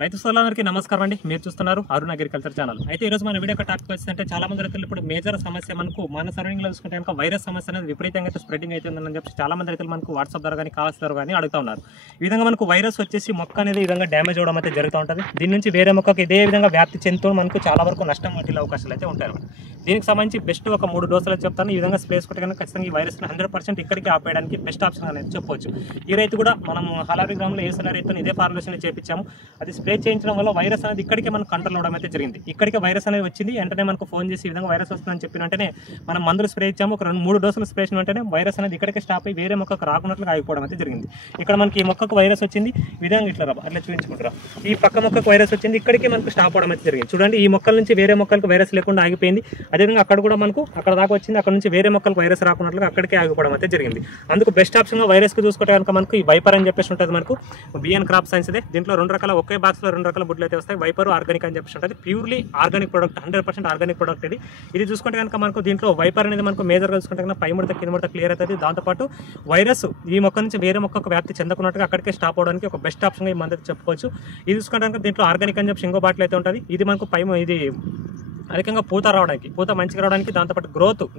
రైతు సోదరులందరికీ నమస్కారం అండి. మీరు చూస్తున్నారు అరుణ్ అగ్రికల్చర్ ఛానల్. అయితే ఈ రోజు మన వీడియో టాపిక్ వచ్చిందంటే చాలా మంది రైతులు ఇప్పుడు మేజర్ సమస్య మనకు మన సరౌండింగ్ లో చూసుకుంటే కనుక వైరస్ సమస్య అనేది విపరీతంగా అయితే స్ప్రెడింగ్ అవుతుందని చెప్పి చాలా మంది రైతులు మనకు వాట్సాప్ ద్వారా కానీ కాల్స్ ద్వారా కానీ అడుగుతా ఉన్నారు. ఈ విధంగా మనకు వైరస్ వచ్చేసి మొక్క అనేది ఈ విధంగా డ్యామేజ్ అవడం అయితే జరుగుతూ ఉంటుంది. దీని నుంచి వేరే మొక్కకు ఇదే విధంగా వ్యాప్తి చెందుతూ మనకు చాలా వరకు నష్టం వాటిల్లే అవకాశాలు అయితే ఉంటాయి. దీనికి సంబంధించి బెస్ట్ ఒక 3 డోసులు చెప్తాను. ఈ విధంగా స్ప్రే చేసుకుంటే కనుక ఖచ్చితంగా ఈ వైరస్ 100% ఇక్కడికి ఆపేయడానికి బెస్ట్ ఆప్షన్ అనేది చెప్పవచ్చు. ఈ రైతు కూడా మనం హలారి గ్రామంలో వేసిన రైతుని ఇదే ఫార్ములేషన్ చేయించాము. అది స్ప్రే చేయించడం వల్ల వైరస్ అనేది ఇక్కడికే మనకు కంట్రోల్ అవడం అయితే జరిగింది. ఇక్కడికే వైరస్ అనేది వచ్చింది. వెంటనే మనకు ఫోన్ చేసి ఈ విధంగా వైరస్ వస్తుందని చెప్పిన వెంటనే మనం మందులు స్ప్రే ఇచ్చాము. ఒక 2-3 డోసులు స్ప్రే చేసిన వెంటనే వైరస్ అనేది ఇక్కడికే స్టాప్ అయ్యి వేరే మొక్కకు రాకున్నట్లుగా ఆగిపోవడం అయితే జరిగింది. ఇక్కడ మనకి ఈ మొక్కకు వైరస్ వచ్చింది. ఈ విధంగా ఇట్లా అట్లా చూపించుకుంటారా, ఈ పక్క మొక్కకు వైరస్ వచ్చింది. ఇక్కడికి మనకు స్టాప్ అవడం అయితే జరిగింది. చూడండి, ఈ మొక్కల నుంచి వేరే మొక్కలకు వైరస్ లేకుండా ఆగిపోయింది. అదేవిధంగా అక్కడ కూడా మనకు అక్కడ దాకా వచ్చింది. అక్కడ నుంచి వేరే మొక్కలకు వైరస్ రాకున్నట్లుగా అక్కడికే ఆగిపోవడం అయితే జరిగింది. అందుకు బెస్ట్ ఆప్షన్ గా వైరస్ కు చూసుకుంటే కనుక మనకు ఈ వైపర్ అని చెప్పేసి ఉంటుంది. మనకు బిఎన్ క్రాప్ సైన్స్ దే. దీంట్లో 2 రకాల ఒకే బాక్స్ లో 2 రకాల బుడ్లు అయితే వస్తాయి. వైపర్ ఆర్గానిక్ అని చెప్పేసి ఉంటుంది. Purely organic product, 100% organic product ఇది. ఇది చూసుకుంటే కనుక మనకు దీంట్లో వైపర్ అనేది మనకు మేజర్ గా చూసుకుంటే కనుక పై ముడత కింద ముడత క్లియర్ అవుతుంది. దాంతోపాటు వైరస్ ఈ మొక్క నుంచి వేరే మొక్కకు వ్యాప్తి చెందకున్నట్టుగా అక్కడికే స్టాప్ అవడానికి ఒక బెస్ట్ ఆప్షన్ గా ఈ మందు చెప్పుకోవచ్చు. ఇది చూసుకుంటే కనుక దీంట్లో ఆర్గానిక్ అని చెప్పి ఇంకో బాటిల్ అయితే ఉంటుంది. ఇది మనకు ఇది అధికంగా పూత రావడానికి, పూత మంచిగా రావడానికి, దాంతోపాటు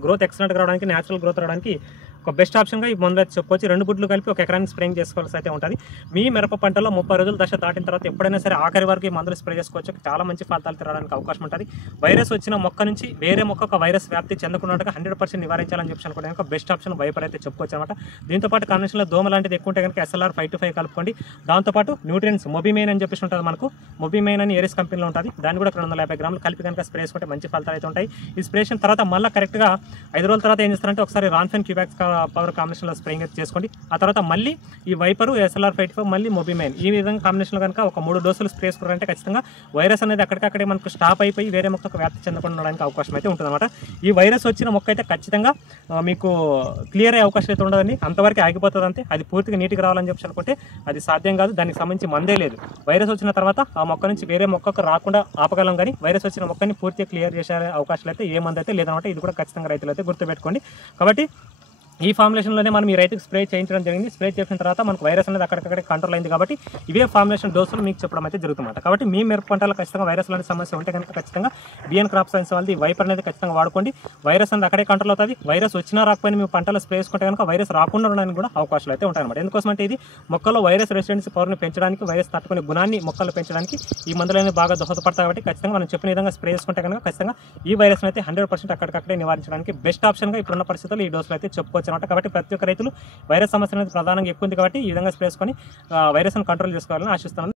గ్రోత్ ఎక్సలెంట్గా రావడానికి, న్యాచురల్ గ్రోత్ రావడానికి ఒక బెస్ట్ ఆప్షన్గా ఈ మందులు అయితే చెప్పుకోవచ్చు. 2 బుడ్లు కలిపి ఒక ఎకరానికి స్ప్రేయింగ్ చేసుకోవాల్సి అయితే ఉంటుంది. మీ మిరప పంటలో 30 రోజుల దశ దాటిన తర్వాత ఎప్పుడైనా సరే ఆఖరి వరకు ఈ మందులు స్ప్రే చేసుకోవచ్చు. చాలా మంచి ఫలితాలు రావడానికి అవకాశం ఉంటుంది. వైరస్ వచ్చిన మొక్క నుంచి వేరే మొక్కకు వైరస్ వ్యాప్తి చెందకున్నట్టుగా 100% నివారించాలని చెప్పి అనుకుంటే కనుక బెస్ట్ ఆప్షన్ వైపర్ అయితే చెప్పుకోవచ్చు అనమాట. దీంతోపాటు కాంబినేషన్లో దోమ లాంటిది ఎక్కువ ఉంటే కనుక SLR 5-5 కలుపుకోండి. దాంతోపాటు న్యూట్రియన్స్ మొబిమైన్ అని చెప్పేసి ఉంటుంది. మనకు మొబిమైన్ అని ఏరియస్ కంపెనీలో ఉంటుంది. దాన్ని కూడా 250 గ్రాములు కలిపి కనుక స్ప్రే చేసుకుంటే మంచి ఫలితాలు అయితే ఉంటాయి. ఈ స్ప్రేషన్ తర్వాత మళ్ళీ కరెక్ట్గా 5 రోజుల తర్వాత ఏం చేస్తారంటే ఒకసారి రాన్ఫెన్ క్యూబాక్స్ పవర్ కాంబినేషన్లో స్ప్రేయింగ్ అయితే చేసుకోండి. ఆ తర్వాత మళ్ళీ ఈ వైపరు SLR 5-5 మళ్ళీ మొబిమైన్ ఈ విధంగా కాంబినేషన్లో కనుక ఒక 3 డోసులు స్ప్రే చేసుకుంటే ఖచ్చితంగా వైరస్ అనేది అక్కడికక్కడే మనకు స్టాప్ అయిపోయి వేరే మొక్కకు వ్యాప్తి చెందకుండా ఉండడానికి అవకాశం అయితే ఉంటుందన్నమాట. ఈ వైరస్ వచ్చిన మొక్క అయితే ఖచ్చితంగా మీకు క్లియర్ అయ్యే అవకాశం అయితే ఉండదండి. అంతవరకు ఆగిపోతుంది అంతే. అది పూర్తిగా నీట్గా రావాలని చెప్పి అనుకుంటే అది సాధ్యం కాదు. దానికి సంబంధించి మందే లేదు. వైరస్ వచ్చిన తర్వాత ఆ మొక్క నుంచి వేరే మొక్కకు రాకుండా ఆపగలం, కానీ వైరస్ వచ్చిన మొక్కని పూర్తిగా క్లియర్ చేసే అవకాశాలు అయితే ఏ మంది అయితే లేదనమాట. ఇది కూడా ఖచ్చితంగా రైతులు అయితే గుర్తుపెట్టుకోండి. కాబట్టి ఈ ఫార్ములేషన్లోనే మనం ఈ రైతుకు స్ప్రే చేయించడం జరిగింది. స్ప్రే చేసిన తర్వాత మనకు వైరస్ అనేది అక్కడికక్కడే కంట్రోల్ అయింది. కాబట్టి ఇవే ఫార్ములేషన్ డోసులు మీకు చెప్పడం అయితే జరుగుతుందన్నమాట. కాబట్టి మీ మిరప పంటలో ఖచ్చితంగా వైరస్ లాంటి సమస్య ఉంటే కనుక ఖచ్చితంగా బిఎన్ క్రాప్ సైన్స్ వాళ్ళది వైపర్ అనేది ఖచ్చితంగా వాడుకోండి. వైరస్ అనేది అక్కడే కంట్రోల్ అవుతుంది. వైరస్ వచ్చినా రాకపోయినా మీ పంటలో స్ప్రే చేసుకుంటే కనుక వైరస్ రాకుండా ఉండడానికి కూడా అవకాశాలు అయితే ఉంటాయన్నమాట. ఎందుకోసం అంటే ఇది మొక్కలో వైరస్ రెసిస్టెన్స్ పవర్ని పెంచడానికి, వైరస్ తట్టుకునే గుణాన్ని మొక్కలు పెంచడానికి ఈ మందులన్నీ బాగా దోహదపడతాయి. కాబట్టి ఖచ్చితంగా మనం చెప్పిన విధంగా స్ప్రే చేసుకుంటే కనుక ఖచ్చితంగా ఈ వైరస్ అయితే 100% అక్కడికక్కడే నివారించడానికి బెస్ట్ ఆప్షన్గా ఇప్పుడున్న పరిస్థితుల్లో ఈ డోసులు అయితే చెప్పుకోవచ్చు అనమాట. కాబట్టి ప్రతి ఒక్క రైతులు వైరస్ సమస్య అనేది ప్రధానంగా ఎక్కువ ఉంది. కాబట్టి ఈ విధంగా స్ప్రే చేసుకొని వైరస్ను కంట్రోల్ చేసుకోవాలని ఆశిస్తున్నాను.